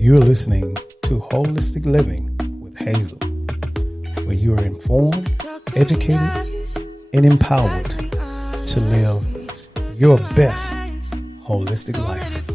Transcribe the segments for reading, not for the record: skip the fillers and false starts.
You're listening to Holistic Living with Hazel, where you are informed, educated, and empowered to live your best holistic life.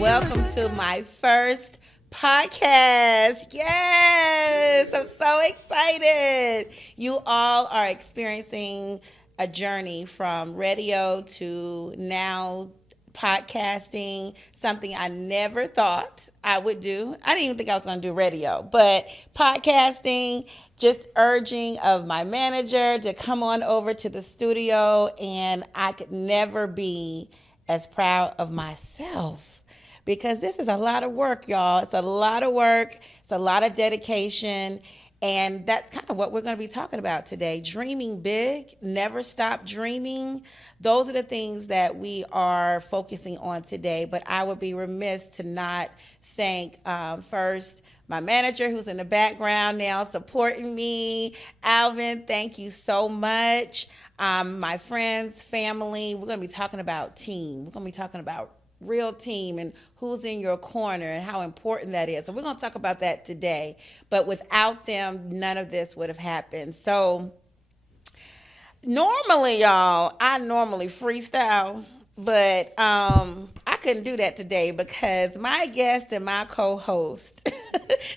Welcome to my first podcast. Yes, I'm so excited. You all are experiencing a journey from radio to now podcasting, something I never thought I would do. I didn't even think I was going to do radio, but podcasting, just urging of my manager to come on over to the studio, and I could never be as proud of myself because this is a lot of work, y'all. It's a lot of work. It's a lot of dedication. And that's kind of what we're going to be talking about today. Dreaming big, never stop dreaming. Those are the things that we are focusing on today. But I would be remiss to not thank first my manager who's in the background now supporting me. Alvin, thank you so much. My friends, family, we're going to be talking about team. We're going to be talking about real team and who's in your corner and how important that is. So we're going to talk about that today. But without them, none of this would have happened. So normally, y'all, I normally freestyle, but I couldn't do that today because my guest and my co-host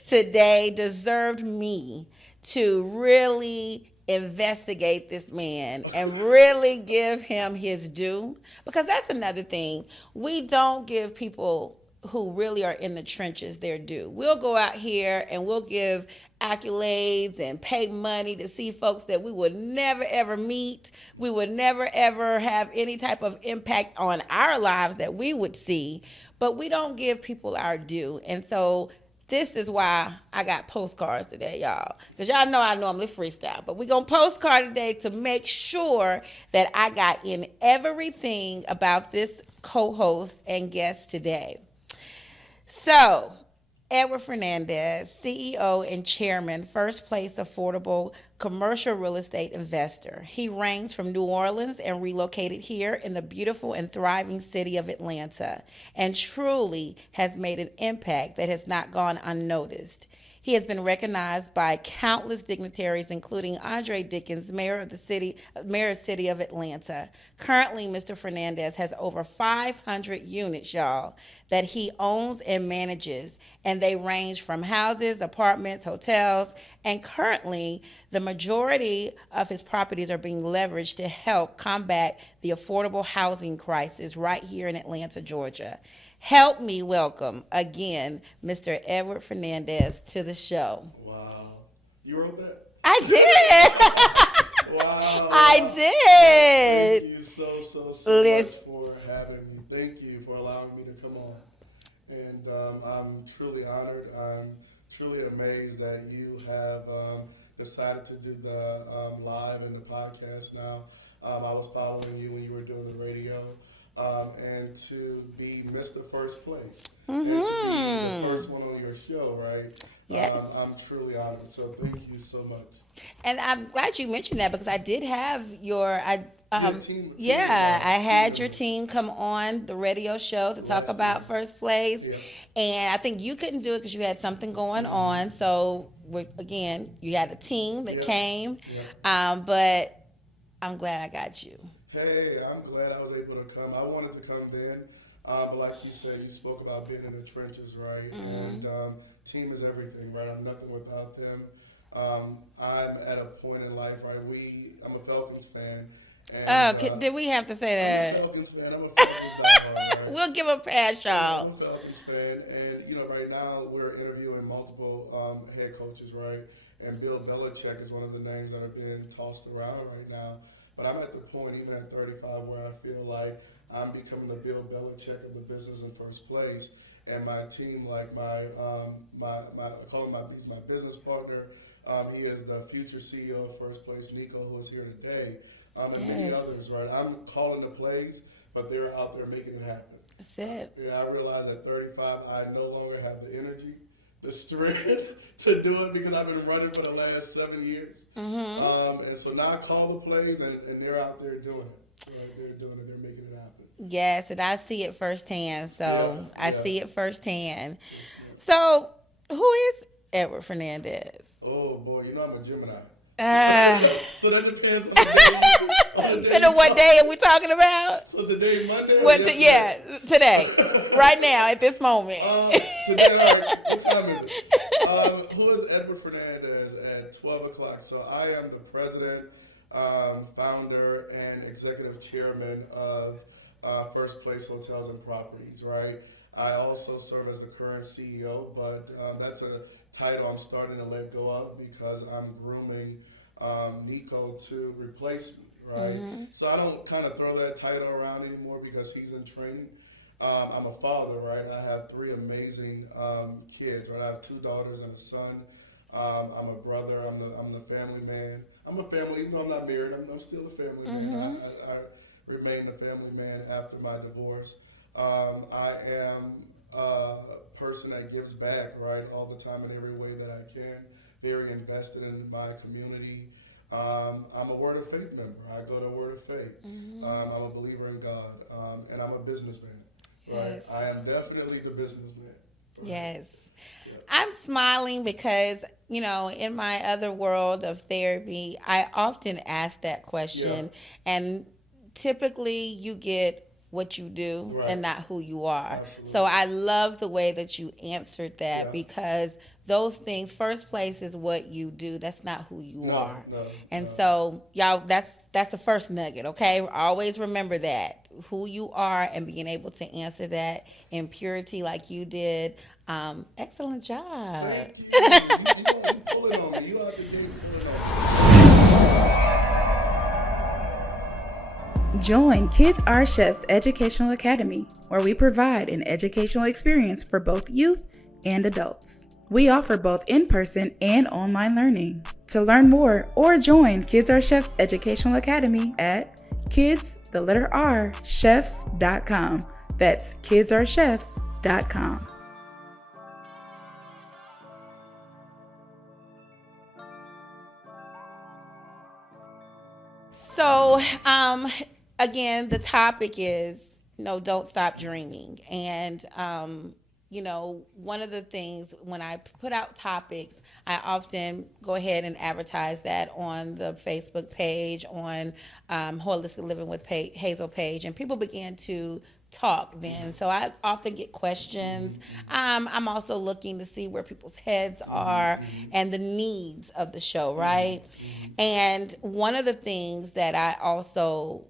today deserved me to really investigate this man and really give him his due, because that's another thing. We don't give people who really are in the trenches their due. We'll go out here and we'll give accolades and pay money to see folks that we would never ever meet. We would never ever have any type of impact on our lives that we would see, but we don't give people our due. And so this is why I got postcards today, y'all. Because y'all know I normally freestyle. But we're going to postcard today to make sure that I got in everything about this co-host and guest today. So, Edward Fenandez, CEO and Chairman, First Place Affordable Commercial Real Estate Investor. He reigns from New Orleans and relocated here in the beautiful and thriving city of Atlanta, and truly has made an impact that has not gone unnoticed. He has been recognized by countless dignitaries, including Andre Dickens, mayor of city of Atlanta. Currently, Mr. Fenandez has over 500 units, y'all, that he owns and manages, and they range from houses, apartments, hotels, and currently, the majority of his properties are being leveraged to help combat the affordable housing crisis right here in Atlanta, Georgia. Help me welcome again Mr. Edward Fenandez to the show. Wow. You wrote that? I did. Wow. I did. Thank you so much for having me. Thank you for allowing me to come on. And I'm truly honored. I'm truly amazed that you have decided to do the live and the podcast now. I was following you when you were doing the radio. And to be Mr. First Place, and to be the first one on your show, right? Yes. I'm truly honored. So thank you so much. And I'm glad you mentioned that because I did have your, I had your team come on the radio show to talk about First Place. Yeah. And I think you couldn't do it because you had something going on. So again, you had a team that came, but I'm glad I got you. Hey, I'm glad I was able to come. I wanted to come then, but like you said, you spoke about being in the trenches, right? Mm-hmm. And team is everything, right? I'm nothing without them. I'm at a point in life, right? I'm a Falcons fan. And, did we have to say that? I'm a Falcons fan. I'm a Falcons fan, right? We'll give a pass, y'all. I'm a Falcons fan, and right now we're interviewing multiple head coaches, right? And Bill Belichick is one of the names that are being tossed around right now. But I'm at the point, even at 35, where I feel like I'm becoming the Bill Belichick of the business in First Place. And my team, like I call him he's my business partner. He is the future CEO of First Place, Nico, who is here today. And many others, right? I'm calling the plays, but they're out there making it happen. That's it. I realize at 35, I no longer have the energy, the strength to do it because I've been running for the last 7 years. Mm-hmm. And so now I call the plays, and they're out there doing it. Right? They're doing it. They're making it happen. Yes, and I see it firsthand. So Yeah, I yeah. see it firsthand. Yes, ma'am. So who is Edward Fernandez? Oh boy, you know I'm a Gemini. Uh, So that depends on the day. On the day depending you on what day talk. are we talking about? So today Monday or What? yesterday? Yeah, today, right now, at this moment. Today, all right. What time is it? Who is Edward Fernandez at 12 o'clock? So I am the president, founder, and executive chairman of First Place Hotels and Properties, right? I also serve as the current CEO, but that's a title I'm starting to let go of because I'm grooming Nico to replace me, right? So I don't kind of throw that title around anymore because he's in training. I'm a father, right? I have three amazing kids, right? I have two daughters and a son. I'm a brother. I'm the family man. I'm a family, even though I'm not married. I'm still a family man. I remain a family man after my divorce. I am a person that gives back, right, all the time in every way that I can. Very invested in my community. I'm a Word of Faith member. I go to Word of Faith. I'm a believer in God, and I'm a businessman. Right, Yes. I am definitely the businessman. Right? Yes. Yeah. I'm smiling because, in my other world of therapy, I often ask that question. And typically you get what you do Right. and not who you are. Absolutely. So I love the way that you answered that Yeah. because those things, first place is what you do. That's not who you No, are. no, And no. so y'all, that's the first nugget, okay? Always remember that. Who you are and being able to answer that in purity like you did. Excellent job. Thank you. You pulling on me. You out the gate pulling on me. Join Kids Are Chefs Educational Academy, where we provide an educational experience for both youth and adults. We offer both in-person and online learning. To learn more or join Kids Are Chefs Educational Academy at chefs.com. That's kidsairechefs.com. So, again, the topic is, don't stop dreaming. And, one of the things when I put out topics, I often go ahead and advertise that on the Facebook page, on Holistic Living with Hazel page, and people begin to talk then. So I often get questions. I'm also looking to see where people's heads are and the needs of the show, right? And one of the things that I also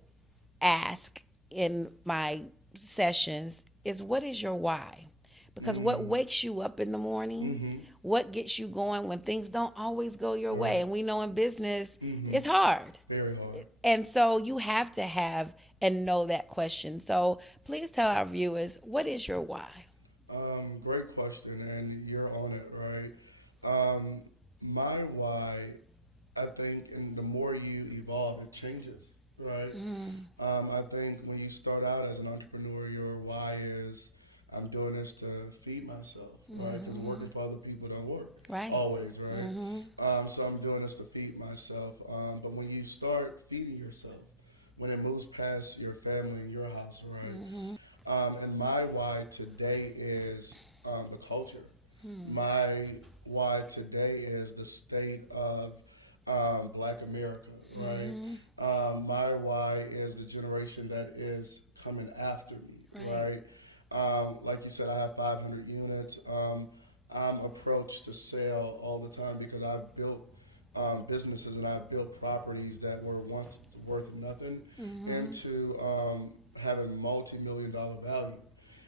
ask in my sessions is, what is your why? Because what wakes you up in the morning, what gets you going when things don't always go your way? And we know in business, it's hard. Very hard. And so you have to have and know that question. So please tell our viewers, what is your why? Great question, and you're on it, right? My why, I think, and the more you evolve, it changes, right? I think when you start out as an entrepreneur, your why is, I'm doing this to feed myself, right? Because working for other people don't work. Right. Always, right? So I'm doing this to feed myself. But when you start feeding yourself, when it moves past your family and your house, right? And my why today is the culture. My why today is the state of Black America, right? My why is the generation that is coming after me, right? Like you said, I have 500 units. I'm approached to sell all the time because I've built businesses and I've built properties that were once worth nothing into having multi-million-dollar value.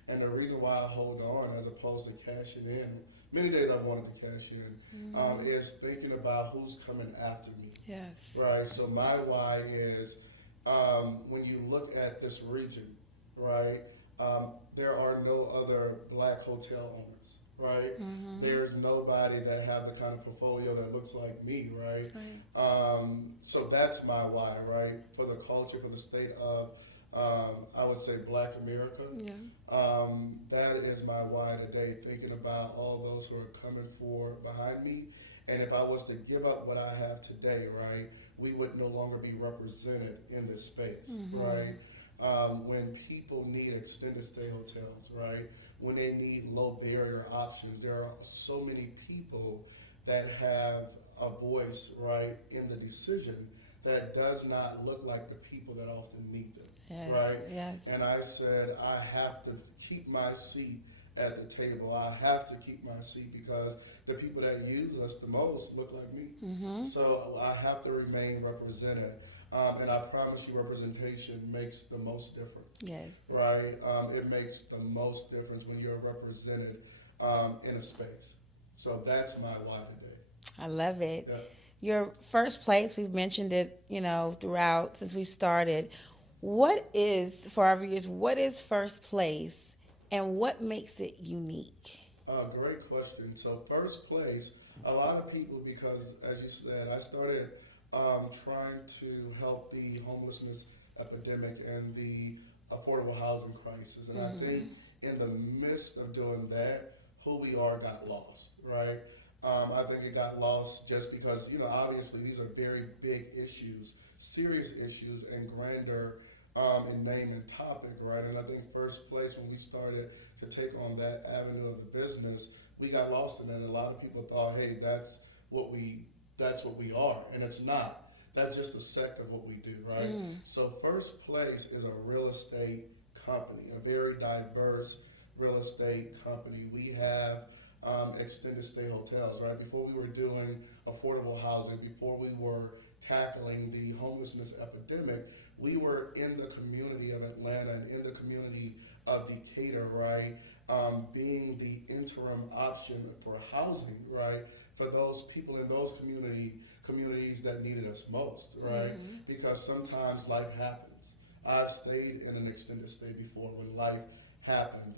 And the reason why I hold on as opposed to cashing in, many days I wanted to cash in, is thinking about who's coming after me. Yes. Right. So my why is when you look at this region, right? There are no other Black hotel owners, right? There's nobody that have the kind of portfolio that looks like me, right? So that's my why, right? For the culture, for the state of, I would say, Black America. That is my why today, thinking about all those who are coming behind me. And if I was to give up what I have today, right, we would no longer be represented in this space, right? when people need extended stay hotels, right? When they need low barrier options, there are so many people that have a voice, right, in the decision that does not look like the people that often need them, Yes, right? yes. And I said, I have to keep my seat at the table. I have to keep my seat because the people that use us the most look like me. Mm-hmm. So I have to remain represented. And I promise you, representation makes the most difference. Yes. Right? It makes the most difference when you're represented in a space. So that's my why today. I love it. Yeah. Your first place, we've mentioned it, throughout since we started. What is, for our viewers, what is First Place and what makes it unique? Great question. So First Place, a lot of people, because as you said, I started trying to help the homelessness epidemic and the affordable housing crisis. And I think in the midst of doing that, who we are got lost, right? I think it got lost just because, obviously these are very big issues, serious issues, and grander in name and topic, right? And I think First Place, when we started to take on that avenue of the business, we got lost in it. A lot of people thought, hey, that's what we are, and it's not. That's just a sect of what we do, right? So First Place is a real estate company, a very diverse real estate company. We have extended stay hotels, right? Before we were doing affordable housing, before we were tackling the homelessness epidemic, we were in the community of Atlanta and in the community of Decatur, right? Being the interim option for housing, right? For those people in those communities that needed us most, right? Because sometimes life happens. I've stayed in an extended stay before when life happened.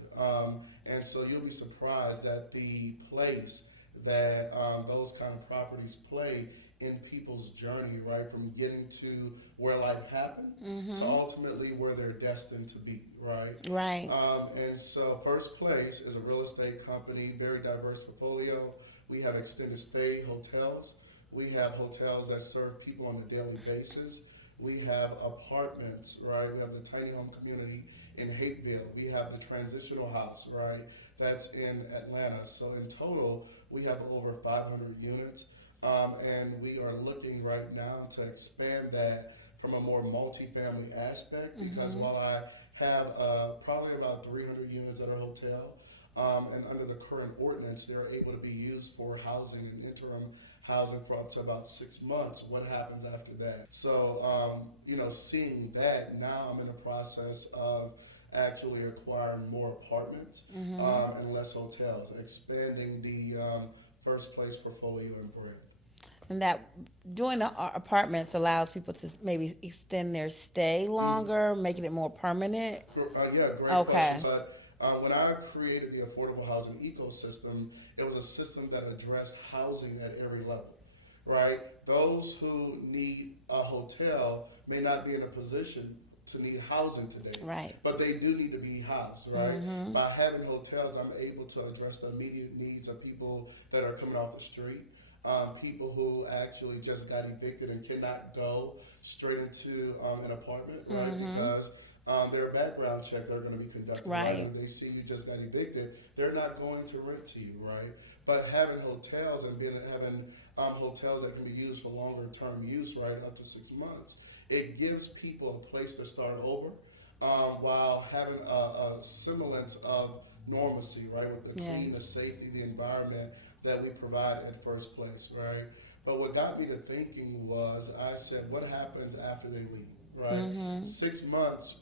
And so you'll be surprised at the place that those kind of properties play in people's journey, right? From getting to where life happened to ultimately where they're destined to be, right? Right. And so First Place is a real estate company, very diverse portfolio. We have extended stay hotels. We have hotels that serve people on a daily basis. We have apartments, right? We have the tiny home community in Hateville. We have the transitional house, right? That's in Atlanta. So in total, we have over 500 units. And we are looking right now to expand that from a more multifamily aspect because while I have probably about 300 units at our hotel, and under the current ordinance, they're able to be used for housing and interim housing for up to about 6 months. What happens after that? So, seeing that, now I'm in the process of actually acquiring more apartments and less hotels, expanding the First Place portfolio and brand. And that doing the apartments allows people to maybe extend their stay longer, making it more permanent. Yeah, great Okay. question. But when I created the affordable housing ecosystem, it was a system that addressed housing at every level, right? Those who need a hotel may not be in a position to need housing today. Right. But they do need to be housed, right? By having hotels, I'm able to address the immediate needs of people that are coming off the street. People who actually just got evicted and cannot go straight into an apartment, right? Because their background check they're going to be conducted. Right. If they see you just got evicted, they're not going to rent to you, right? But having hotels and having hotels that can be used for longer term use, right, up to 6 months, it gives people a place to start over while having a semblance of normalcy, right, with the clean, the safety, the environment that we provide at First Place, right? But what got me to thinking was, I said, what happens after they leave, right? 6 months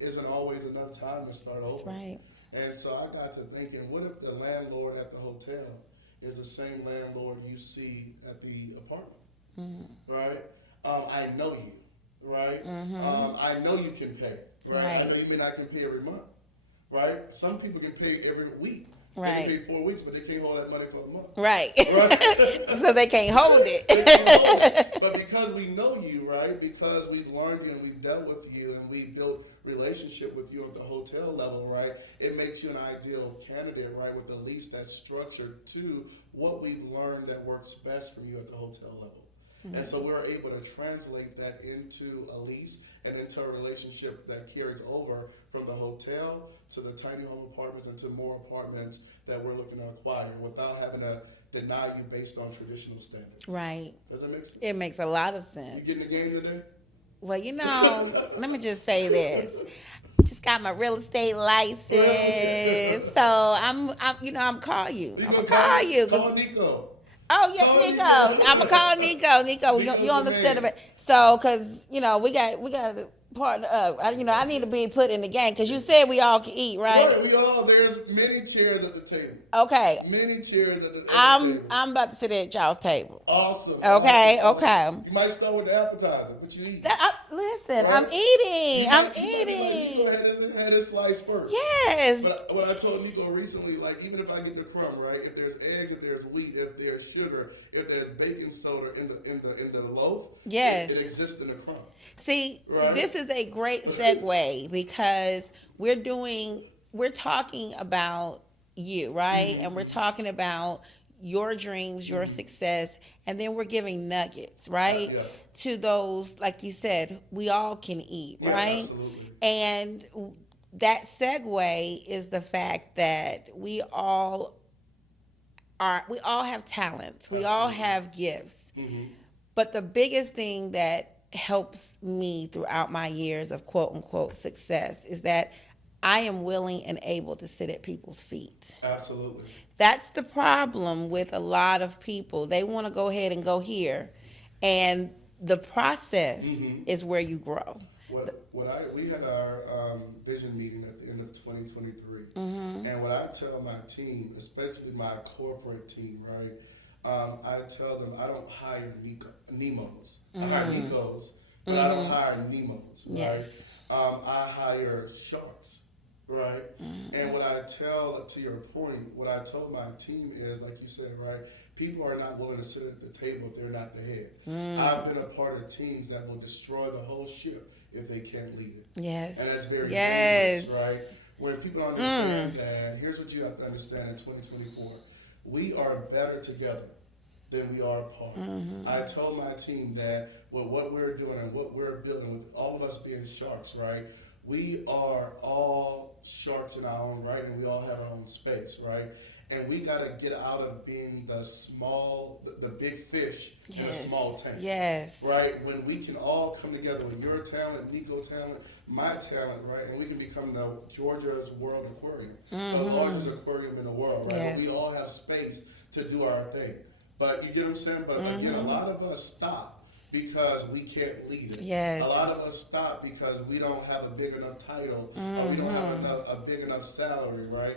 isn't always enough time to start over. That's right. And so I got to thinking, what if the landlord at the hotel is the same landlord you see at the apartment, right? I know you, right? I know you can pay, right? I know you may not can pay every month, right? Some people can pay every week. Right. They can pay 4 weeks, but they can't hold that money for a month. Right. Right? So they can't hold it. They can't hold it. But because we know you, right? Because we've learned you and we've dealt with you and we've built relationship with you at the hotel level, right? It makes you an ideal candidate, right? With a lease that's structured to what we've learned that works best from you at the hotel level. And so we're able to translate that into a lease and into a relationship that carries over from the hotel to the tiny home apartments and to more apartments that we're looking to acquire without having to deny you based on traditional standards. Right. Does that make sense? It makes a lot of sense. You getting the game today? Well, let me just say this. Just got my real estate license, so I'm call you. I'm gonna call you. Call Nico. Oh yeah, Call Nico. Nico. I'm gonna call Nico. Nico, you on the set of it. So, cause we got to partner up. I need to be put in the game. Cause you said we all can eat, right? There's many chairs at the table. Okay. Many chairs at the table. I'm about to sit at y'all's table. Awesome. Okay. Awesome. Okay. You might start with the appetizer. What you eat? Listen, Right? I'm eating. You I'm eating. eating. Had this slice first. Yes. But what I told Nico recently, like even if I get the crumb, right? If there's eggs, if there's wheat, if there's sugar, if there's baking soda in the loaf, yes, it exists in the crumb. See, right? This is a great segue because we're talking about you, right? Mm-hmm. And we're talking about your dreams, your success, and then we're giving nuggets, right? Yeah. To those, like you said, we all can eat, right? Absolutely. And that segue is the fact that we all have talents. We all have gifts. Mm-hmm. But the biggest thing that helps me throughout my years of quote unquote success is that I am willing and able to sit at people's feet. Absolutely. That's the problem with a lot of people. They want to go ahead and go here, and the process is where you grow. We had our vision meeting at the end of 2023, and what I tell my team, especially my corporate team, right? I tell them I don't hire Nemos. I hire Nikos, but I don't hire Nemos. Right? Yes. I hire sharks, right? And what I tell, to your point, what I told my team is, like you said, right? People are not willing to sit at the table if they're not the head. I've been a part of teams that will destroy the whole ship if they can't lead it. Yes. And that's very dangerous, right? When people understand that, here's what you have to understand in 2024. We are better together than we are apart. I told my team that with what we're doing and what we're building, with all of us being sharks, right? We are all sharks in our own right, and we all have our own space, right? And we got to get out of being the big fish in a small tank. Yes. Right? When we can all come together with your talent, Nico's talent, my talent, right? And we can become the Georgia's World Aquarium, the largest aquarium in the world, right? Yes. We all have space to do our thing. But you get what I'm saying? But again, a lot of us stop because we can't lead it. Yes. A lot of us stop because we don't have a big enough title or we don't have a big enough salary, right?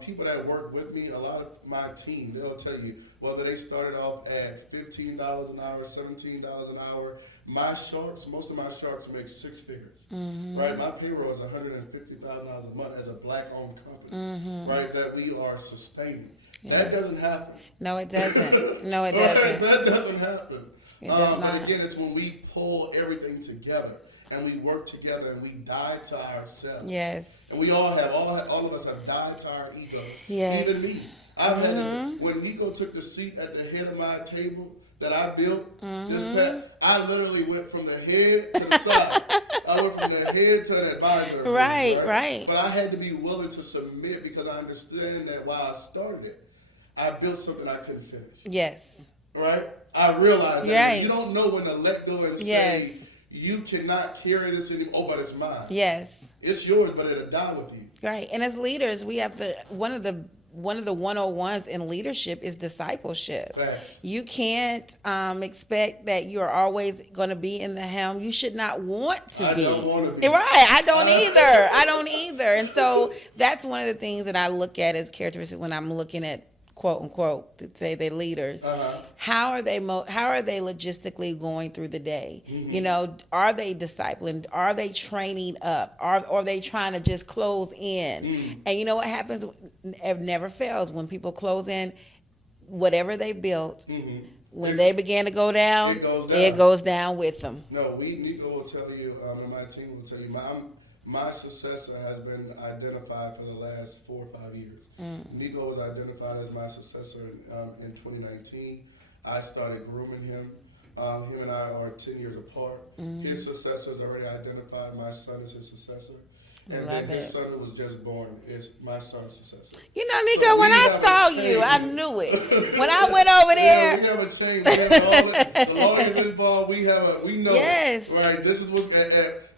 People that work with me, a lot of my team, they'll tell you, whether they started off at $15 an hour, $17 an hour, most of my sharks make six figures, right? My payroll is $150,000 a month as a black-owned company, right, that we are sustaining. Yes. That doesn't happen. No, it doesn't. No, it doesn't. That doesn't happen. It does not. But again, it's when we pull everything together and we work together and we die to ourselves. Yes. And we all of us have died to our ego. Yes. Even me. I've had, when Nico took the seat at the head of my table that I built, I literally went from the head to the side. I went from the head to an advisor. Right. But I had to be willing to submit because I understand that while I started it, I built something I couldn't finish. Yes. Right? I realized that right. You don't know when to let go and say, you cannot carry this anymore. Oh, but it's mine. Yes. It's yours, but it'll die with you. Right. And as leaders, we have one of the 101s in leadership is discipleship. Facts. You can't expect that you're always going to be in the helm. You should not want to be. I don't want to be. Right. I don't either. I don't either. And so that's one of the things that I look at as characteristics when I'm looking at quote unquote, to say they're leaders. How are they logistically going through the day? You know, are they discipling? Are they training up? Are they trying to just close in? And you know what happens? It never fails when people close in. Whatever they built, when they begin to go down, it goes down with them. No, Nico will tell you, and my team will tell you, my successor has been identified for the last 4 or 5 years. Nico was identified as my successor in 2019. I started grooming him Him and I are 10 years apart. His successor is already identified. My son is his successor. And Love then his it. son who was just born is my son's successor. You know, Nico, So when we I have saw a you, chain. I knew it. When I went over Yeah, there, we have a chain. We have all the lawyers involved. We know. Yes. Right. This is what's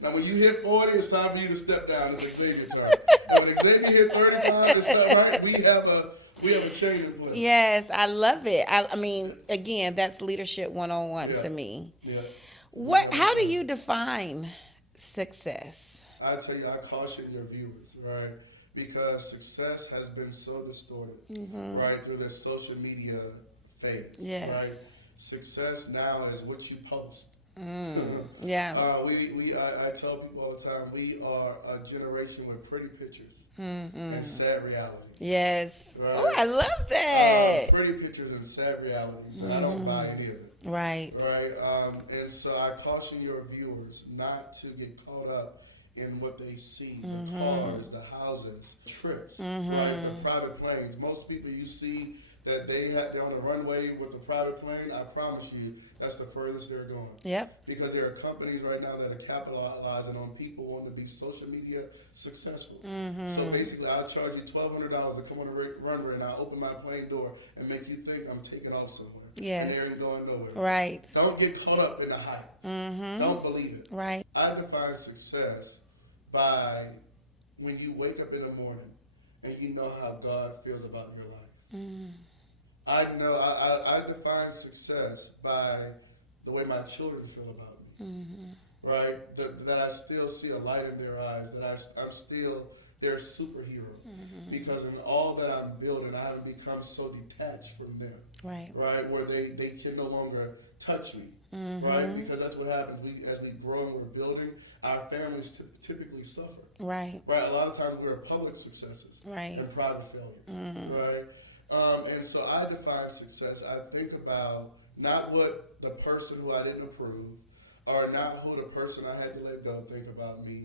now. When you hit 40, it's time for you to step down. It's Xavier turn. And when Xavier hit 35, it's not right. We have a chain in place. yes, I love it. I mean, again, that's leadership 101 Yeah. to me. Yeah. How do you define success? I tell you, I caution your viewers, right? Because success has been so distorted, right, through the social media phase, Yes. right? Success now is what you post. Yeah. I tell people all the time, we are a generation with pretty pictures and sad realities. Yes. Right. Oh, I love that. Pretty pictures and sad realities, and I don't buy any of it. Right. Right, and so I caution your viewers not to get caught up in what they see, the cars, the houses, trips, right, the private planes. Most people you see that they're on the runway with a private plane, I promise you, that's the furthest they're going. Yep. Because there are companies right now that are capitalizing on people wanting to be social media successful. So basically, I'll charge you $1,200 to come on the runway, and I'll open my plane door and make you think I'm taking off somewhere. Yes. And they ain't going nowhere. Right. Don't get caught up in the hype. Don't believe it. Right. I define success by when you wake up in the morning and you know how God feels about your life. I define success by the way my children feel about me. Right? That I still see a light in their eyes, that I'm still their superhero. Because in all that I'm building, I have become so detached from them. Right. Right? Where they can no longer touch me. Right? Because that's what happens. As we grow and we're building, our families typically suffer. Right. Right? A lot of times we're public successes. Right. And private failures. Right? And so I define success. I think about not what the person who I didn't approve, or not who the person I had to let go think about me.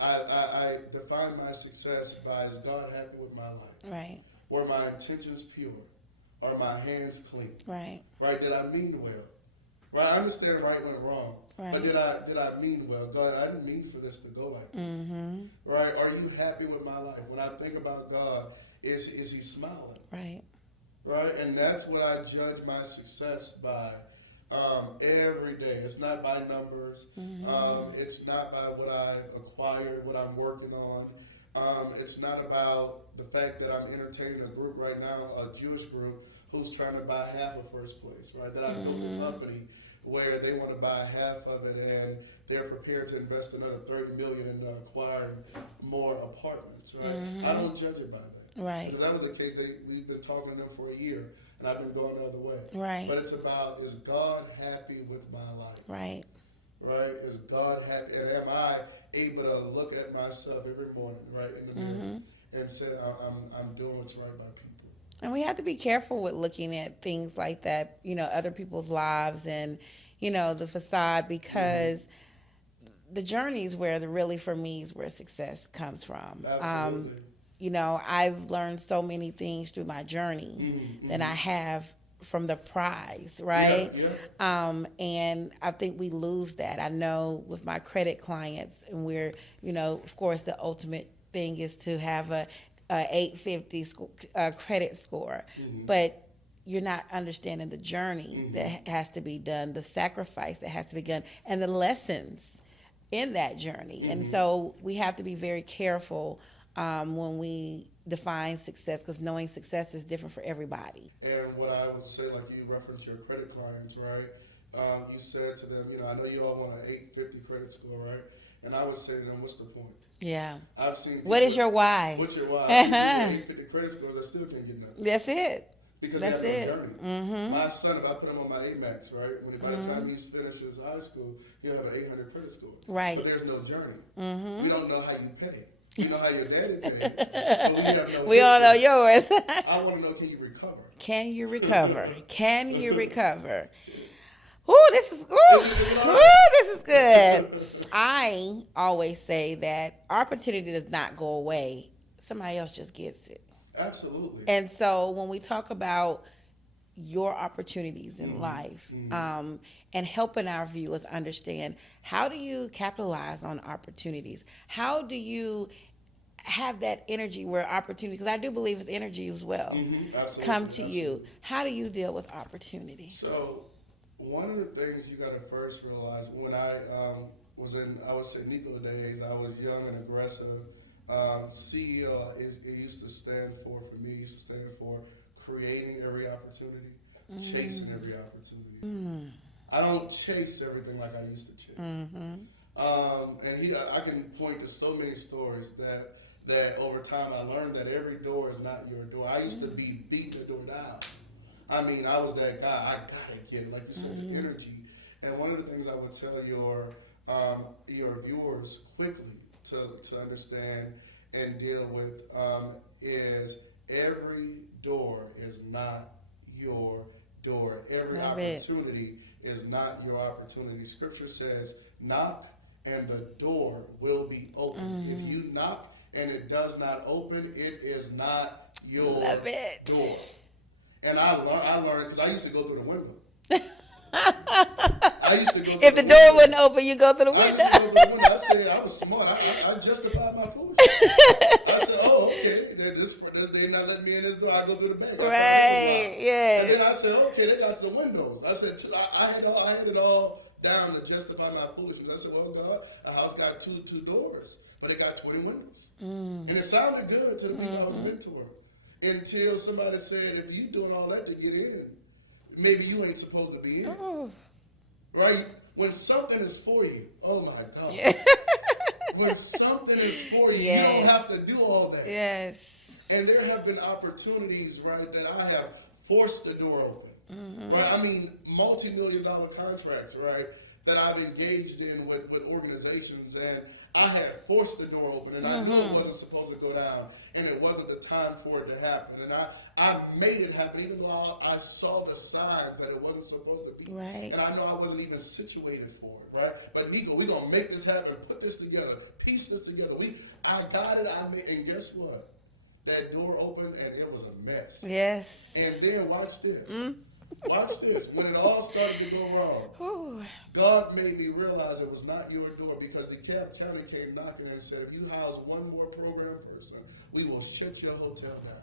I define my success by, is God happy with my life? Right. Were my intentions pure? Are my hands clean? Right. Right? Did I mean well? Right? I understand right when wrong. Right. But did I mean well? God, I didn't mean for this to go like this. Right? Are you happy with my life? When I think about God, is he smiling? Right. Right? And that's what I judge my success by every day. It's not by numbers. It's not by what I've acquired, what I'm working on. It's not about the fact that I'm entertaining a group right now, a Jewish group, who's trying to buy half of first place, right? That I built a company where they want to buy half of it, and they're prepared to invest another $30 million in acquiring more apartments, right? I don't judge it by that. Right. Because that was the case. We've been talking to them for a year, and I've been going the other way. Right. But it's about, is God happy with my life? Right. Right? Is God happy? And am I able to look at myself every morning, right, in the mirror, and say, I'm doing what's right by people? And we have to be careful with looking at things like that, other people's lives and, the facade, because the journey is where for me is where success comes from. Absolutely. I've learned so many things through my journey than I have from the prize, right? Yeah. And I think we lose that. I know with my credit clients, and we're, of course, the ultimate thing is to have a 850 credit score, but you're not understanding the journey that has to be done, the sacrifice that has to be done, and the lessons in that journey. And so we have to be very careful when we define success, because knowing success is different for everybody. And what I would say, like you referenced your credit clients, right? You said to them, I know you all want an 850 credit score, right? And I would say to them, what's the point? Yeah. I've seen people, What is your why? What's your why? I've seen people with 850 credit scores that still can't get nothing. That's it. Because That's they it. have no journey. My son, if I put him on my Amex, right, by the time he finishes high school, he'll have an 800 credit score. Right. But there's no journey. We don't know how you pay. You know how your daddy paid, but we have no We all know history. yours. I want to know, can you recover? Can you recover? Can you recover? Ooh, this is this is good. I always say that opportunity does not go away. Somebody else just gets it. Absolutely. And so when we talk about, your opportunities in life, and helping our viewers understand, how do you capitalize on opportunities? How do you have that energy where opportunity, because I do believe it's energy as well, come to you? How do you deal with opportunity? So one of the things you got to first realize, when I was in, I would say, Nicola days, I was young and aggressive. CEO, it used to stand for me, used to stand for creating every opportunity, chasing every opportunity. I don't chase everything like I used to chase. And I can point to so many stories that over time I learned that every door is not your door. I used to be beating the door down. I mean, I was that guy. I gotta get it, like you said, the energy. And one of the things I would tell your viewers quickly to understand and deal with is every door is not your door. Every opportunity is not your opportunity. Scripture says, knock and the door will be open. If you knock and it does not open, it is not your door. And I learned because I used to go through the window. If the door wouldn't open, you go through the window. I said, I was smart. I justified my foolishness. I said, oh, okay, they not letting me in this door. I go through the back. Right, yes. And then I said, okay, they got the windows. I said, I had it all down to justify my foolishness. I said, well, God, a house got two doors, but it got 20 windows. And it sounded good to the people I was mentoring. Until somebody said, if you doing all that to get in, maybe you ain't supposed to be in. Right? When something is for you, oh my God. Yeah. When something is for you, you don't have to do all that. Yes. And there have been opportunities, right, that I have forced the door open. Right? I mean, multi-million-dollar contracts, right, that I've engaged in with organizations, and I had forced the door open, and I knew it wasn't supposed to go down, and it wasn't the time for it to happen. And I made it happen, even though I saw the signs that it wasn't supposed to be. Right. And I know I wasn't even situated for it, right? But Nico, we're going to make this happen, put this together, piece this together. I got it, and guess what? That door opened, and it was a mess. Yes. And then watch this. Watch this. When it all started to go wrong, Ooh. God made me realize it was not your door, because DeKalb County came knocking and said, if you house one more program person, we will shut your hotel down.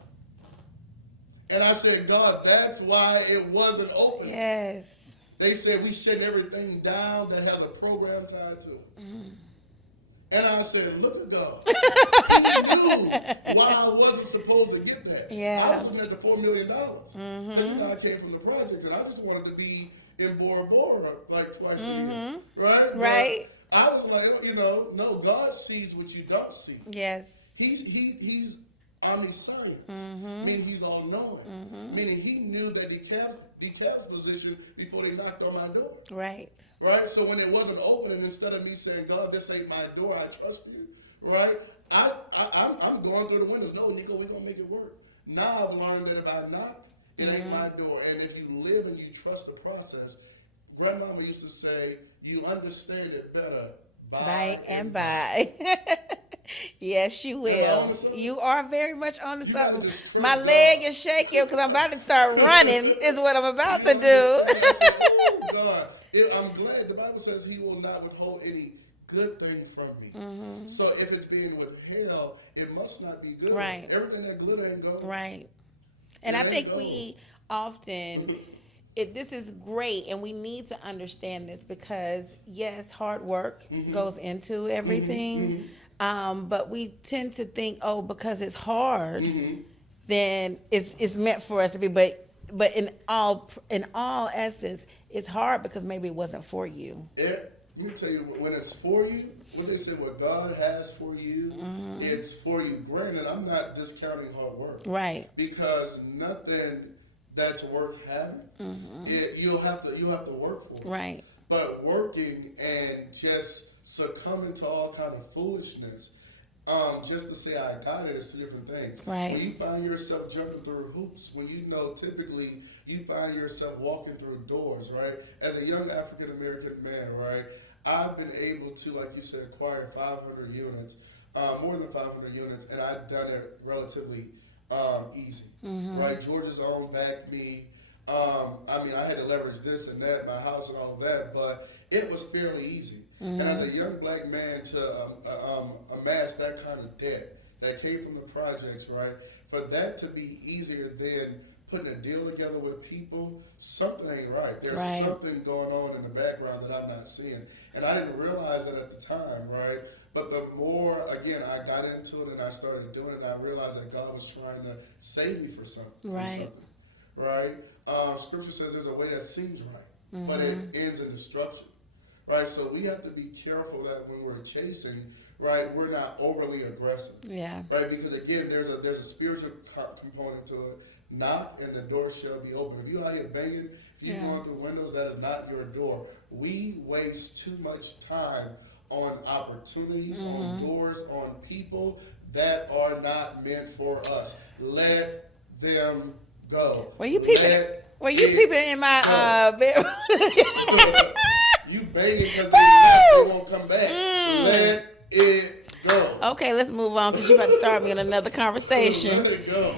And I said, God, that's why it wasn't open. Yes. They said we shut everything down that has a program tied to it. And I said, look at God. He knew why I wasn't supposed to get that. Yeah. I was looking at the $4 million. I came from the projects, and I just wanted to be in Bora Bora like twice a year. Right? Right. But I was like, no, God sees what you don't see. Yes. He's omniscient, meaning he's all-knowing, meaning he knew that DeKalb's position before they knocked on my door. Right. Right? So when it wasn't open, and instead of me saying, God, this ain't my door, I trust you, right? I'm going through the windows. No, Nico, we're going to make it work. Now I've learned that if I knock, it ain't my door. And if you live and you trust the process, Grandmama used to say, you understand it better by and by. Yes, you will. You are very much on to something. My leg is shaking because I'm about to start running, is what I'm about to do. Oh, God. I'm glad the Bible says he will not withhold any good thing from me. So if it's being withheld, it must not be good. Right. Everything that glitter ain't gold. Right. And I think we often, this is great, and we need to understand this because, yes, hard work goes into everything. But we tend to think, because it's hard, then it's meant for us to be. But in all essence, it's hard because maybe it wasn't for you. Let me tell you, when it's for you, when they say what God has for you, it's for you. Granted, I'm not discounting hard work, right? Because nothing that's worth having, you'll have to work for it, right? But working and just succumbing to all kind of foolishness, just to say I got it is two different things. Right. When you find yourself jumping through hoops, when typically you find yourself walking through doors, right? As a young African American man, right, I've been able to, like you said, acquire 500 units, more than 500 units, and I've done it relatively easy, right? Georgia's own backed me. I mean, I had to leverage this and that, my house and all of that, but it was fairly easy. And as a young black man to amass that kind of debt that came from the projects, right, for that to be easier than putting a deal together with people, something ain't right. There's something going on in the background that I'm not seeing. And I didn't realize that at the time, right? But the more, again, I got into it and I started doing it, and I realized that God was trying to save me for something. Right. Right? Scripture says there's a way that seems right, but it ends in destruction. Right? So we have to be careful that when we're chasing, right, we're not overly aggressive. Yeah. Right? Because again, there's a spiritual component to it. Knock and the door shall be open. If you out here banging, if you're going through windows, that is not your door. We waste too much time on opportunities, on doors, on people that are not meant for us. Let them go. Were you peeping in my bedroom? You banging because they won't come back. Let it go. Okay, let's move on because you're about to start me in another conversation. Let it go.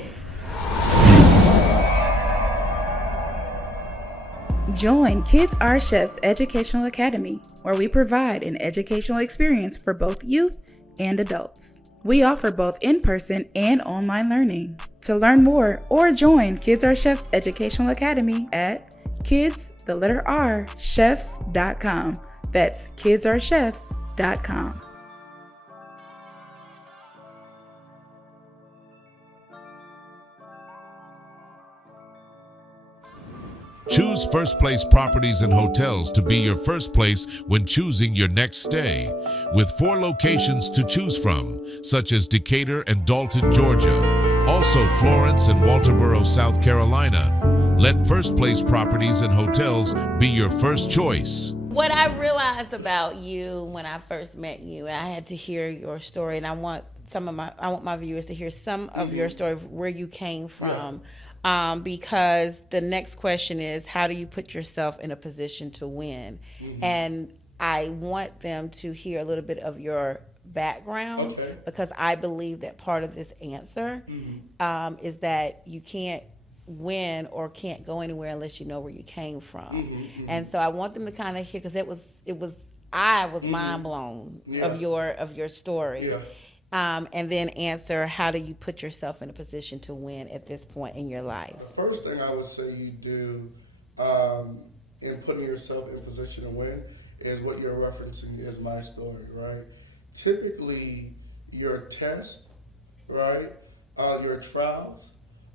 Join Kids Are Chefs Educational Academy, where we provide an educational experience for both youth and adults. We offer both in-person and online learning. To learn more or join Kids Are Chefs Educational Academy at chefs.com. That's kidsairechefs.com. Choose First Place Properties and Hotels to be your first place when choosing your next stay. With 4 locations to choose from, such as Decatur and Dalton, Georgia, also Florence and Walterboro, South Carolina. Let First Place Properties and Hotels be your first choice. What I realized about you when I first met you, I had to hear your story, and I want my viewers to hear some of your story of where you came from. Because the next question is, how do you put yourself in a position to win? And I want them to hear a little bit of your background, because I believe that part of this answer is that you can't win or can't go anywhere unless you know where you came from. And so I want them to kind of hear, because I was mind blown of your story. And then answer, how do you put yourself in a position to win at this point in your life? The first thing I would say you do in putting yourself in position to win is what you're referencing is my story, right? Typically, your tests, right, your trials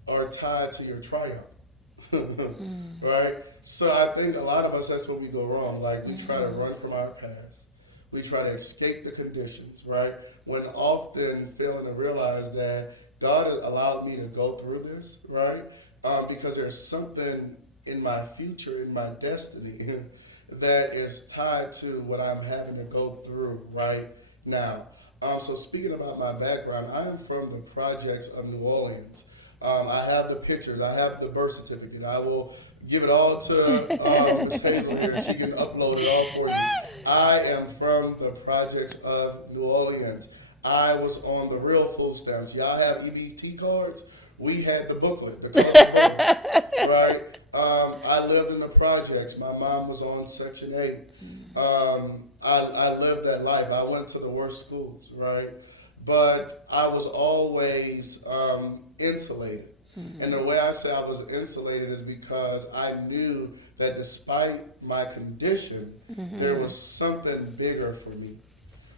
are tied to your triumph, right? So I think a lot of us, that's where we go wrong. Like, we try to run from our past. We try to escape the conditions, right? When often failing to realize that God has allowed me to go through this, right? Because there's something in my future, in my destiny, that is tied to what I'm having to go through right now. So speaking about my background, I am from the projects of New Orleans. I have the pictures, I have the birth certificate. I will give it all to Ms. Hazel here. She can upload it all for you. I am from the projects of New Orleans. I was on the real food stamps. Y'all have EBT cards? We had the booklet, the color booklet, right? I lived in the projects. My mom was on Section 8. I lived that life. I went to the worst schools, right? But I was always insulated. And the way I say I was insulated is because I knew that despite my condition, there was something bigger for me,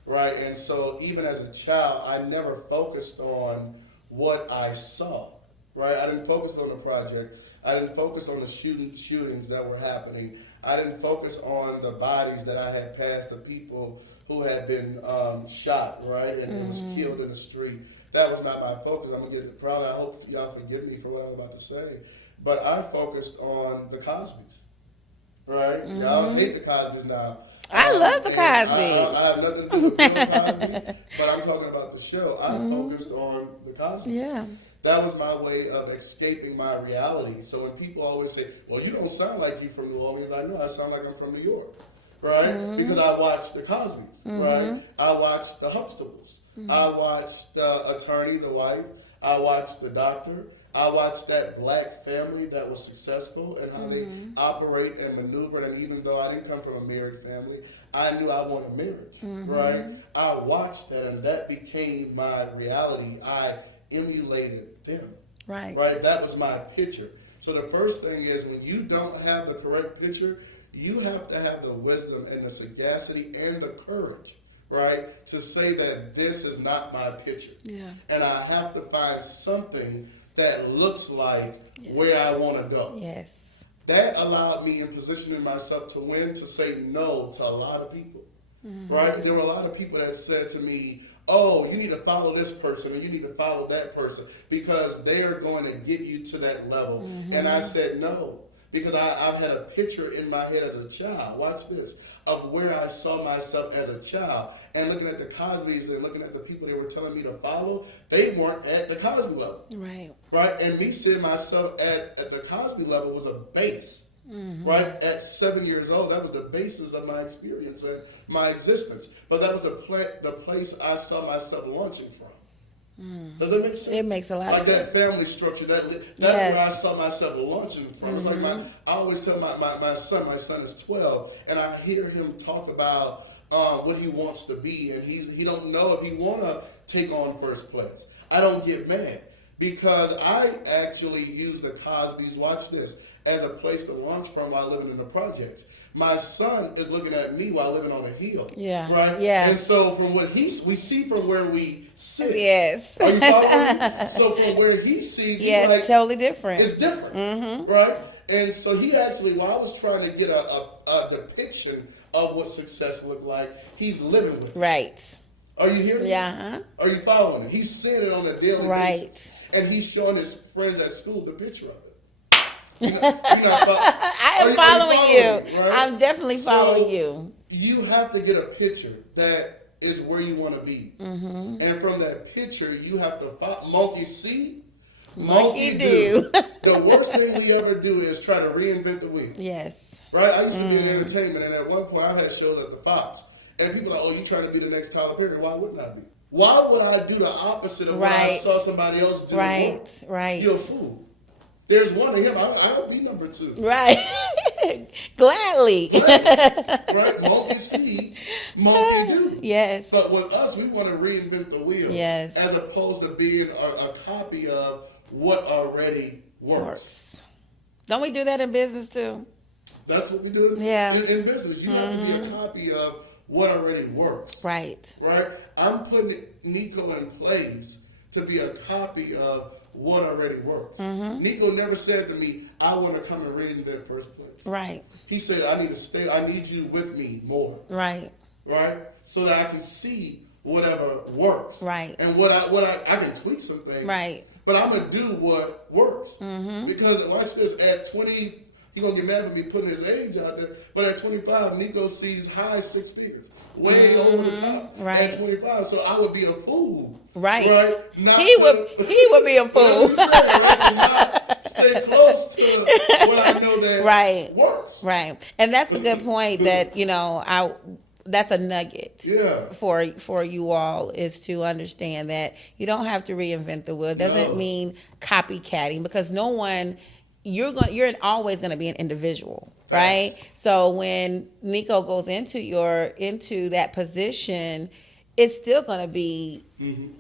right? And so even as a child, I never focused on what I saw, right? I didn't focus on the project. I didn't focus on the shootings that were happening. I didn't focus on the bodies that I had passed, the people who had been shot, right, and was killed in the street. That was not my focus. I'm going to get proud. I hope y'all forgive me for what I'm about to say. But I focused on the Cosbys, right? Y'all hate the Cosbys now. I love the Cosbys. I have nothing to do with the Cosby, but I'm talking about the show. I focused on the Cosbys. Yeah. That was my way of escaping my reality. So when people always say, well, you don't sound like you from New Orleans, I know I sound like I'm from New York, right? Because I watched the Cosbys, right? I watched the Huxtables. I watched the attorney, the wife. I watched the doctor. I watched that black family that was successful and how they operate and maneuver. And even though I didn't come from a married family, I knew I wanted marriage, right? I watched that, and that became my reality. I emulated them, Right. right? That was my picture. So the first thing is, when you don't have the correct picture, you have to have the wisdom and the sagacity and the courage, right, to say that this is not my picture. Yeah. And I have to find something that looks like where I want to go. Yes. That allowed me in positioning myself to win, to say no to a lot of people, right? There were a lot of people that said to me, oh, you need to follow this person and you need to follow that person because they are going to get you to that level. And I said no, because I've had a picture in my head as a child, watch this, of where I saw myself as a child. And looking at the Cosbys and looking at the people they were telling me to follow, they weren't at the Cosby level. Right. Right? And me seeing myself at the Cosby level was a base. Right? At 7 years old, that was the basis of my experience and my existence. But that was the place I saw myself launching from. Does that make sense? It makes a lot of that sense. family structure, that's where I saw myself launching from. It's like I always tell my son is 12, and I hear him talk about what he wants to be, and he don't know if he want to take on first place. I don't get mad, because I actually use the Cosbys, watch this, as a place to launch from while living in the projects. My son is looking at me while living on a hill. Yeah. Right? Yeah. And so from what we see from where we sit. Yes. Are you following me? So from where he sees, Yes, like, totally different. it's different. Right? And so he actually, while I was trying to get a depiction of what success looked like, he's living with it. Right. Are you hearing me? Yeah. Are you following it? He's seeing it on a daily Right. basis. And he's showing his friends at school the picture of it. I am following you. Right? I'm definitely following So, you. You have to get a picture that is where you want to be. And from that picture, you have to follow. Monkey see, monkey do. The worst thing we ever do is try to reinvent the wheel. Yes. Right? I used to be in entertainment, and at one point I had shows at the Fox. And people are like, oh, you trying to be the next Tyler Perry. Why wouldn't I be? Why would I do the opposite of what I saw somebody else do? Right. You're a fool. There's one of him. I would be number 2. Right. Gladly. Right? Monkey see, monkey do. Yes. But with us, we want to reinvent the wheel. Yes. As opposed to being a copy of what already works. Don't we do that in business too? That's what we do in business. You have to be a copy of what already works. Right. Right? I'm putting Nico in place to be a copy of what already works. Nico never said to me, I want to come and reinvent first place. Right. He said, I need you with me more. Right. Right? So that I can see whatever works. Right. And what I can tweak some things. Right. But I'm going to do what works. Because watch this, at 20, he's going to get mad at me putting his age out there, but at 25, Nico sees high 6 figures. Way over the top at 25. So I would be a fool. Right. Not he would be a fool. Not stay close to what I know that works. Right. And that's a good point that, that's a nugget for you all, is to understand that you don't have to reinvent the wheel. It doesn't mean copycatting, because you're always going to be an individual. Right. So when Nico goes into that position, it's still going to be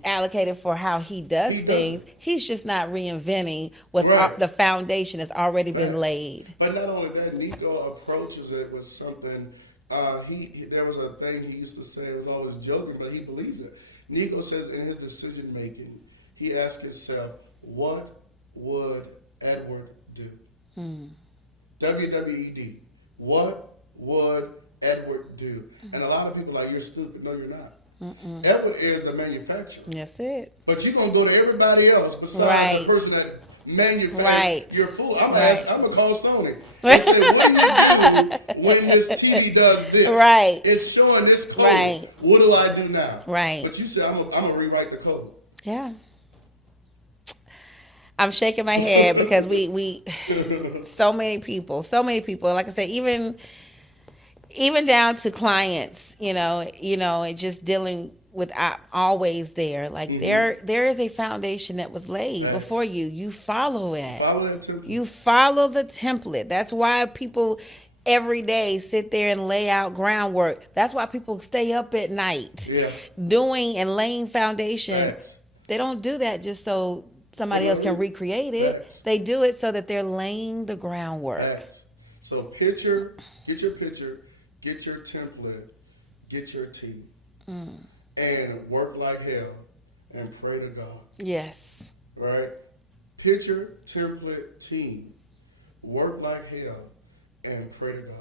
allocated for how he does things. He's just not reinventing what's the foundation has already been laid. But not only that, Nico approaches it with something. There was a thing he used to say. It was always joking, but he believed it. Nico says in his decision making, he asks himself, "What would Edward do?" WWED. What would Edward do? And a lot of people are like, you're stupid. No, you're not. Edward is the manufacturer. That's it. But you're going to go to everybody else besides the person that manufactures. You're a fool. I'm going to call Sony and say, what do you do when this TV does this? Right. It's showing this code. Right. What do I do now? Right. But you said, I'm going to rewrite the code. Yeah. I'm shaking my head because we so many people, like I said, even down to clients, and just dealing without always there. Like there is a foundation that was laid before you. You follow it. Follow that template. You follow the template. That's why people every day sit there and lay out groundwork. That's why people stay up at night doing and laying foundation. Facts. They don't do that just so somebody else can recreate it. Facts. They do it so that they're laying the groundwork. Facts. So get your picture, get your template, get your team, and work like hell and pray to God. Yes. Right? Picture, template, team, work like hell, and pray to God.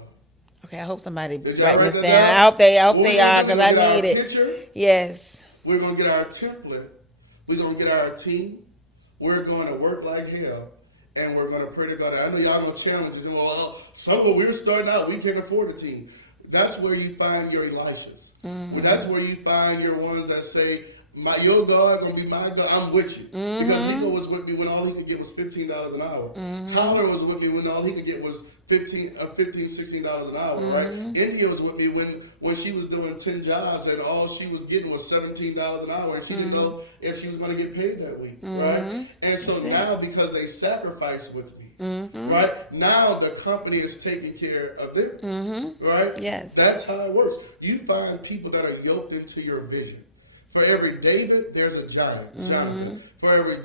Okay, I hope somebody Did y'all writing write this that down. down? I hope they What are, we're because gonna I do, we're gonna need get it. our picture, Yes. we're going to get our template, we're going to get our team, we're going to work like hell, and we're going to pray to God. I know y'all know challenges. Well, when we were starting out, we can't afford a team. That's where you find your Elishas. That's where you find your ones that say, your God gonna be my God. I'm with you. Because Nico was with me when all he could get was $15 an hour. Tyler was with me when all he could get was $16 an hour, right? India was with me when she was doing 10 jobs and all she was getting was $17 an hour, and she didn't know if she was going to get paid that week, right? And so now, because they sacrificed with me, right? Now the company is taking care of them, right? Yes. That's how it works. You find people that are yoked into your vision. For every David, there's a giant, Jonathan. For every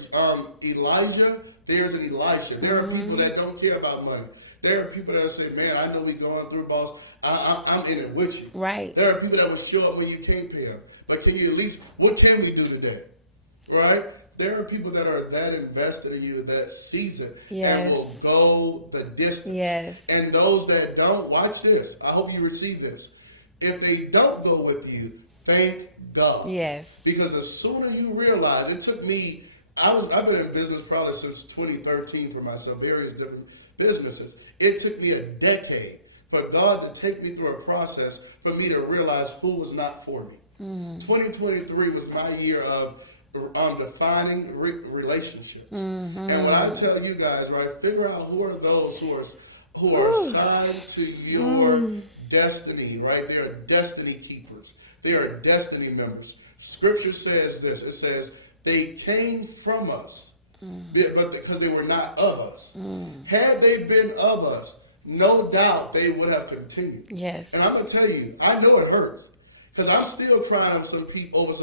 Elijah, there's an Elisha. There are people that don't care about money. There are people that say, man, I know we're going through, boss. I'm in it with you. Right. There are people that will show up when you can't pay them. But can you at least, what can we do today? Right? There are people that are that invested in you, that sees it, and will go the distance. Yes. And those that don't, watch this. I hope you receive this. If they don't go with you, thank God. Yes. Because the sooner you realize, it took me, I've been in business probably since 2013 for myself, various different businesses. It took me a decade for God to take me through a process for me to realize who was not for me. 2023 was my year of defining relationship. And what I tell you guys, right, figure out who are those who are assigned to your destiny, right? They are destiny keepers. They are destiny members. Scripture says this. It says, they came from us, but because they were not of us. Had they been of us, no doubt they would have continued. Yes. And I'm going to tell you, I know it hurts. Because I'm still crying over some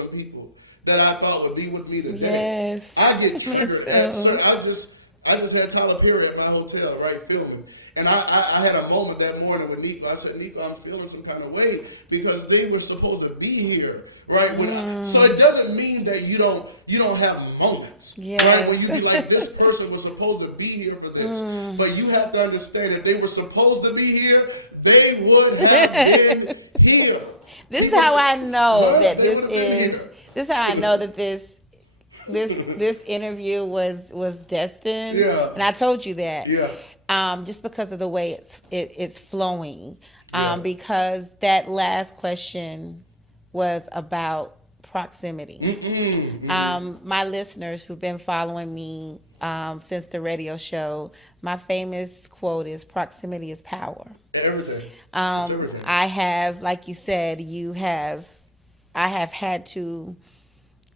people that I thought would be with me today. Yes. I get triggered. So. I just had Tyler Perry at my hotel, right, filming. And I had a moment that morning with Nico. I said, Nico, I'm feeling some kind of way because they were supposed to be here, right? So it doesn't mean that you don't have moments, right? When you be like, this person was supposed to be here for this. But you have to understand, if they were supposed to be here, they would have been here. This is how I know that this is how I know that this interview was destined. Yeah. And I told you that. Yeah. Just because of the way it's flowing. Because that last question was about proximity. My listeners who've been following me since the radio show, my famous quote is, proximity is power. Everything. Everything. I have, like you said, I have had to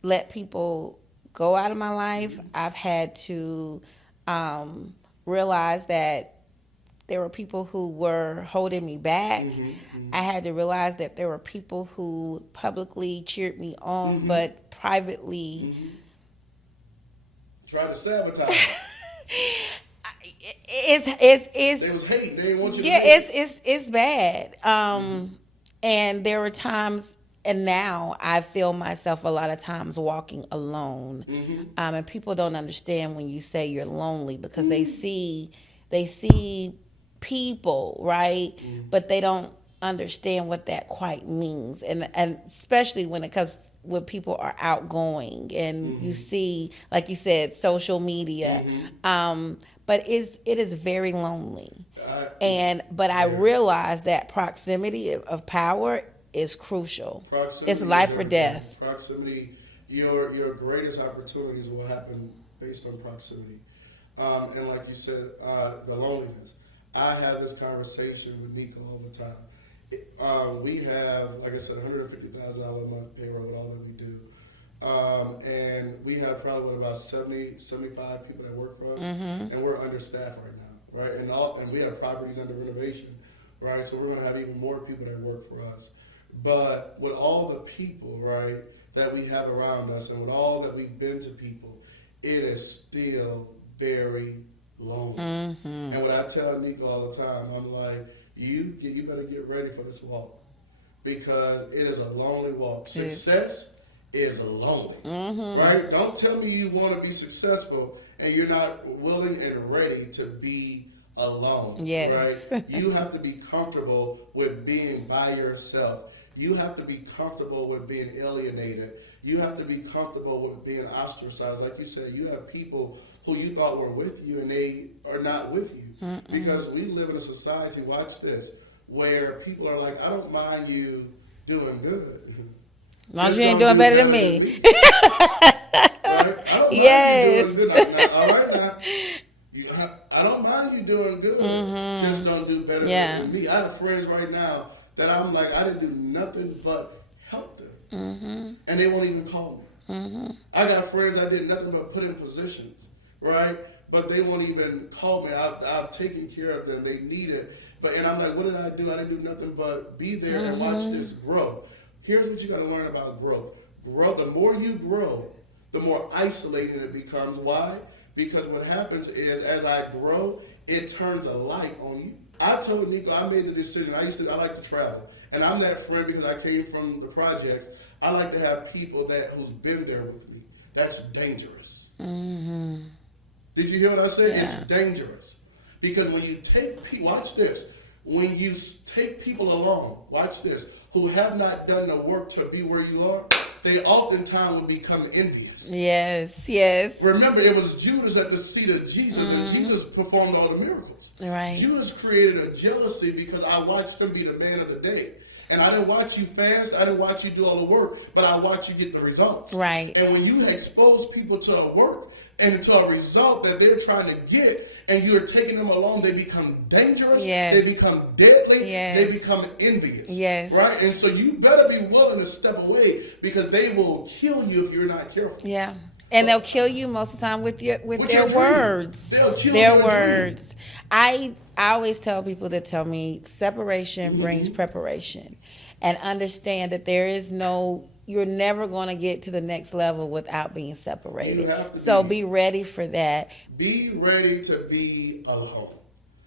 let people go out of my life. I've had to realize that there were people who were holding me back. I had to realize that there were people who publicly cheered me on, but privately Try to sabotage. It's They was hating. They didn't want you to make it. it's bad. And there were times, and now I feel myself a lot of times walking alone. And people don't understand when you say you're lonely because they see people, right? But they don't understand what that quite means. And especially when it comes when people are outgoing and you see, like you said, social media. But it is very lonely. But I realize that proximity of power is crucial. Proximity it's life or death. Proximity, your greatest opportunities will happen based on proximity. And like you said, the loneliness. I have this conversation with Nico all the time. We have, like I said, $150,000 a month payroll with all that we do. And we have probably about 75 people that work for us, and we're understaffed right now, right? And we have properties under renovation, right? So we're going to have even more people that work for us. But with all the people, right, that we have around us, and with all that we've been to people, it is still very lonely. And what I tell Nico all the time, I'm like, you better get ready for this walk, because it is a lonely walk. Success is lonely, right? Don't tell me you want to be successful and you're not willing and ready to be alone, right? You have to be comfortable with being by yourself. You have to be comfortable with being alienated. You have to be comfortable with being ostracized. Like you said, you have people who you thought were with you and they are not with you. Because we live in a society, watch this, where people are like, I don't mind you doing good. As long as you ain't doing better than me. Right? I don't mind you doing good. All right now. I don't mind you doing good. Just don't do better than me. I have friends right now that I'm like, I didn't do nothing but help them. And they won't even call me. I got friends I did nothing but put in positions, right? But they won't even call me. I've taken care of them. They need it. And I'm like, what did I do? I didn't do nothing but be there and watch this grow. Here's what you got to learn about growth. The more you grow, the more isolated it becomes. Why? Because what happens is, as I grow, it turns a light on you. I told Nico, I made the decision. I like to travel. And I'm that friend because I came from the projects. I like to have people who's been there with me. That's dangerous. Did you hear what I said? Yeah. It's dangerous. Because when you take people, watch this. When you take people along, watch this, who have not done the work to be where you are, they oftentimes will become envious. Yes. Remember, it was Judas at the seat of Jesus, and Jesus performed all the miracles. Right. Judas created a jealousy because I watched him be the man of the day. And I didn't watch you fast, I didn't watch you do all the work, but I watched you get the results. Right. And when you expose people to a work and to a result that they're trying to get, and you're taking them along, they become dangerous, they become deadly, they become envious. Right? And so you better be willing to step away, because they will kill you if you're not careful. Yeah. And they'll kill you most of the time with their words. They'll kill their words. I always tell people that tell me separation brings preparation. And understand that you're never going to get to the next level without being separated. So be ready for that. Be ready to be alone.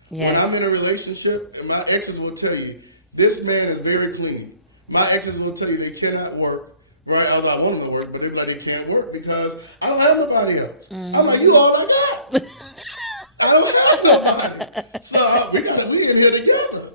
Yes. When I'm in a relationship, and my exes will tell you, this man is very clean. My exes will tell you they cannot work, right? I want them to work, but they're like, they can't work because I don't have nobody else. I'm like, you all I got. I don't have nobody. So we in here together.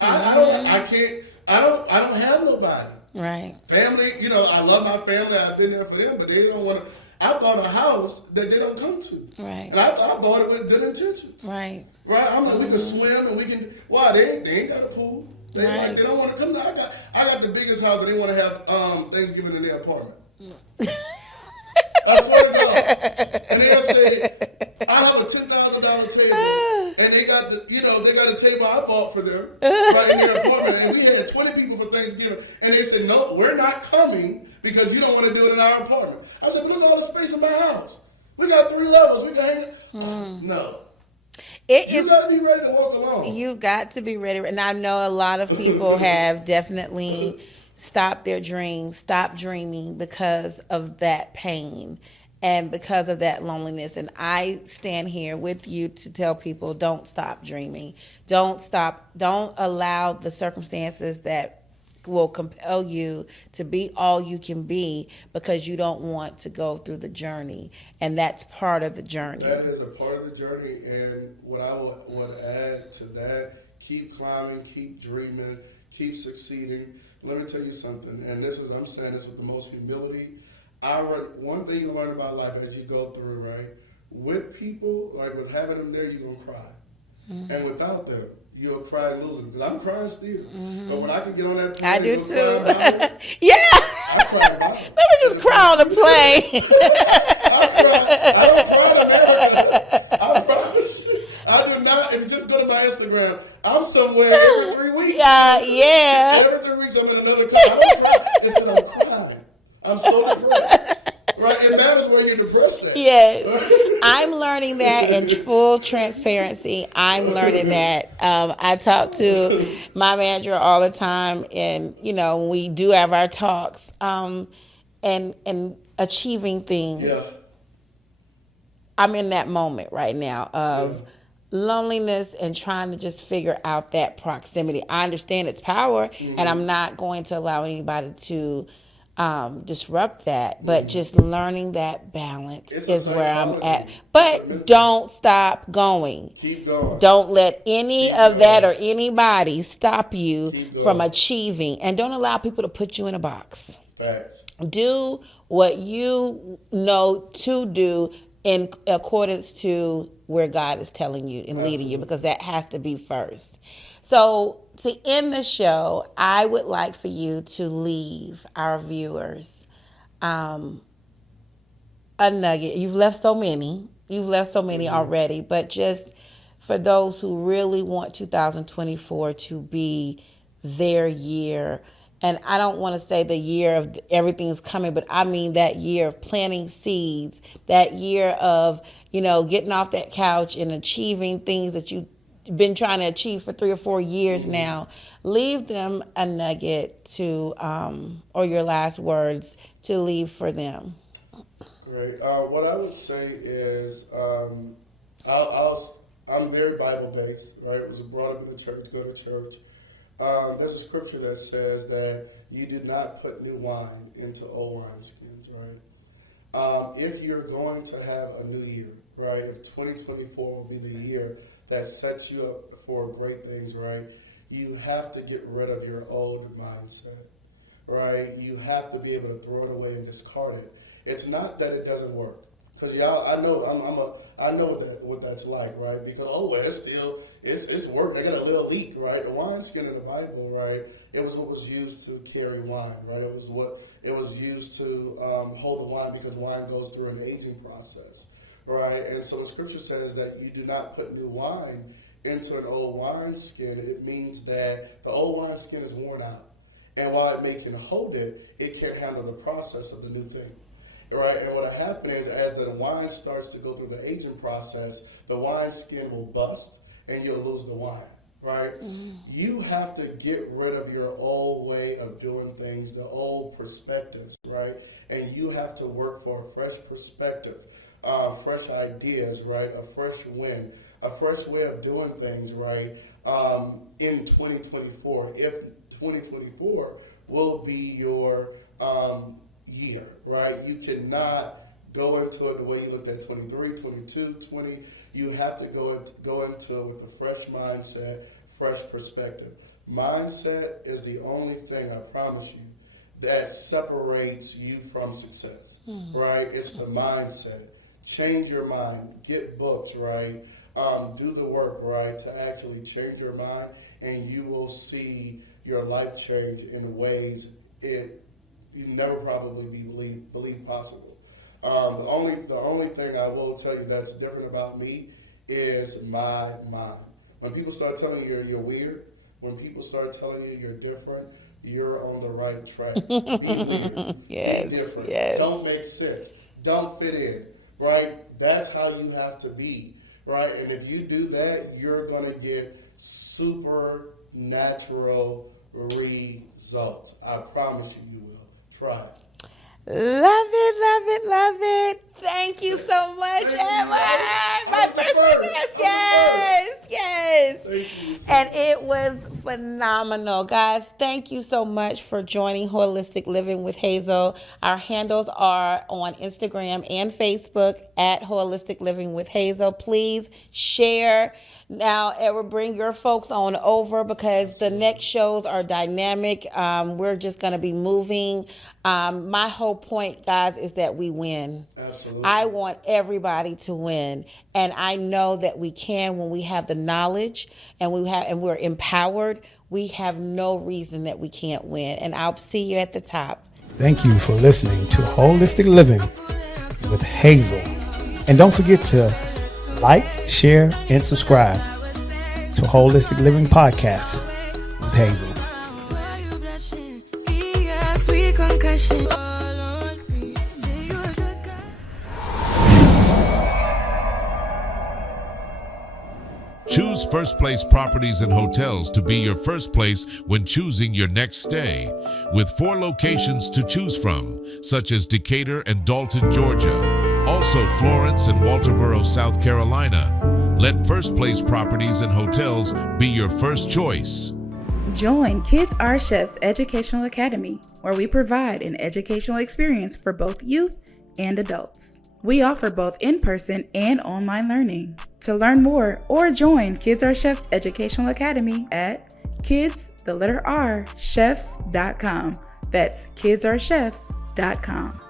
I don't have nobody. Right. Family, I love my family. I've been there for them, but they don't want to. I bought a house that they don't come to. Right. And I bought it with good intentions. Right. Right. I'm like, we can swim and we can. Why? They ain't got a pool. They don't want to come down. I got the biggest house, and they want to have Thanksgiving in their apartment. I swear to God. And they'll say, I have a $10,000 table, and they got the table I bought for them right in their apartment, and we had 20 people for Thanksgiving, and they said, no, we're not coming because you don't want to do it in our apartment. I said, but look at all the space in my house. We got 3 levels. We can hang. No. You got to be ready to walk alone. You got to be ready. And I know a lot of people have definitely stopped their dreams, stopped dreaming because of that pain and because of that loneliness. And I stand here with you to tell people, don't stop dreaming. Don't allow the circumstances that will compel you to be all you can be because you don't want to go through the journey. And that's part of the journey. That is a part of the journey. And what I would add to that, keep climbing, keep dreaming, keep succeeding. Let me tell you something, and I'm saying this with the most humility. One thing you learn about life as you go through, right? With people, like with having them there, you're going to cry. And without them, you'll cry and lose them. Because I'm crying still. But when I can get on that plane, I do too. Yeah. I cry about it. Let me just cry on the plane. I don't cry in America. I promise you. I do not. If you just go to my Instagram, I'm somewhere every 3 weeks. Yeah. Every 3 weeks I'm in another car. I don't cry. It's because I'm crying. I'm so depressed. Right? It matters where you're depressed at. Yes. I'm learning that in full transparency. I'm learning that. I talk to my manager all the time, and, when we do have our talks, and achieving things. Yeah. I'm in that moment right now of loneliness and trying to just figure out that proximity. I understand its power, and I'm not going to allow anybody to disrupt that, but just learning that balance is where I'm at. But don't stop going. Keep going. Don't let any of that or anybody stop you from achieving, and don't allow people to put you in a box. Facts. Do what you know to do in accordance to where God is telling you and leading you, because that has to be first. So to end the show, I would like for you to leave our viewers a nugget. You've left so many already, but just for those who really want 2024 to be their year. And I don't want to say the year of everything's coming, but I mean that year of planting seeds, that year of, getting off that couch and achieving things that you've been trying to achieve for 3 or 4 years now. Leave them a nugget to, or your last words to leave for them. Great. What I would say is, I'm very Bible based, right? I was brought up in the church, go to church. There's a scripture that says that you do not put new wine into old wineskins, right? If you're going to have a new year, right? If 2024 will be the year that sets you up for great things, right? You have to get rid of your old mindset, right? You have to be able to throw it away and discard it. It's not that it doesn't work, because y'all, I know what that's like, right? Because it's working. I got a little leak, right? The wineskin in the Bible, right? It was what was used to carry wine, right? It was used to hold the wine, because wine goes through an aging process, right? And so when Scripture says that you do not put new wine into an old wineskin, it means that the old wineskin is worn out, and while it can hold it, it can't handle the process of the new thing. Right, and what happened is, as the wine starts to go through the aging process, the wine skin will bust, and you'll lose the wine. Right? Mm-hmm. You have to get rid of your old way of doing things, the old perspectives, right? And you have to work for a fresh perspective, fresh ideas, right? A fresh wind, a fresh way of doing things, right? In 2024, if 2024 will be your year, right? You cannot go into it the way you looked at 23, 22, 20. You have to go into it with a fresh mindset, fresh perspective. Mindset is the only thing, I promise you, that separates you from success, right? It's the mindset. Change your mind. Get books, right? Do the work, right, to actually change your mind, and you will see your life change in ways you never probably believe possible. The only thing I will tell you that's different about me is my mind. When people start telling you you're weird, when people start telling you you're different, you're on the right track. Be weird. Yes, be different. yes. Don't make sense. Don't fit in. Right? That's how you have to be. Right? And if you do that, you're going to get supernatural results. I promise you will. Try it. Love it, love it, love it. Thank you so much, Edward. My first podcast. Yes. Thank you. And it was phenomenal. Guys, thank you so much for joining Holistic Living with Hazel. Our handles are on Instagram and Facebook at Holistic Living with Hazel. Please share. Now, Edward, bring your folks on over, because the next shows are dynamic. We're just going to be moving. My whole point, guys, is that we win. Absolutely. I want everybody to win, and I know that we can when we have the knowledge and we're empowered. We have no reason that we can't win, and I'll see you at the top. Thank you for listening to Holistic Living with Hazel. And don't forget to like, share, and subscribe to Holistic Living Podcast with Hazel. Choose First Place Properties and Hotels to be your first place when choosing your next stay. With 4 locations to choose from, such as Decatur and Dalton, Georgia, also Florence and Walterboro, South Carolina. Let First Place Properties and Hotels be your first choice. Join Kids Are Chefs Educational Academy, where we provide an educational experience for both youth and adults. We offer both in-person and online learning. To learn more or join Kids Are Chefs Educational Academy at chefs.com. That's kidsairechefs.com.